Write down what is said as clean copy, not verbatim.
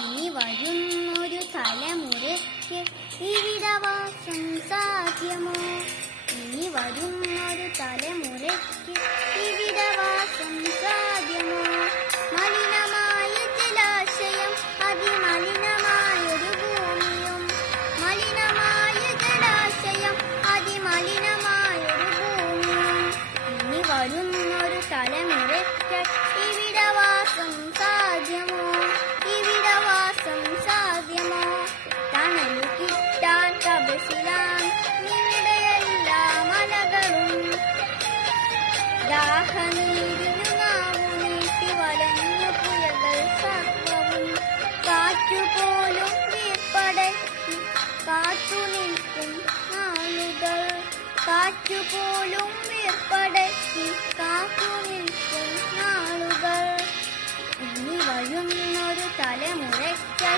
ഇനി വരുന്നൊരു തലമുറയ്ക്ക് ഇവിടവാസം സാധ്യമോ? ഇനി വരുന്നൊരു തലമുറയ്ക്ക് ഇവിടവാസം സാധ്യമോ? മലിനമായ ജലാശയം, അതിമലിനമായൊരു ഭൂമിയും. മലിനമായ ജലാശയം, അതിമലിനമായൊരു ഭൂമിയും. ഇനി വരുന്നൊരു തലമുറയ്ക്ക് ഇവിടവാസം സാധ്യമോ? ഇവിടവാസം സാധ്യമോ? തണലു കിട്ടാൻ തപസ്സിലാൻ ഇവിടെയെല്ലാ മലകളും. ദാഹനീരിനു നാവു നീട്ടി വലഞ്ഞു പുഴകൾ സർവവും. കാറ്റുപോലും വീർപ്പടക്കി കാത്തു നിൽക്കും നാളുകൾ. കാറ്റുപോലും വീർപ്പടക്കി കാത്തു നിൽക്കും നാളുകൾ. ഇനി വരുന്നൊരു തലമുറയ്ക്ക്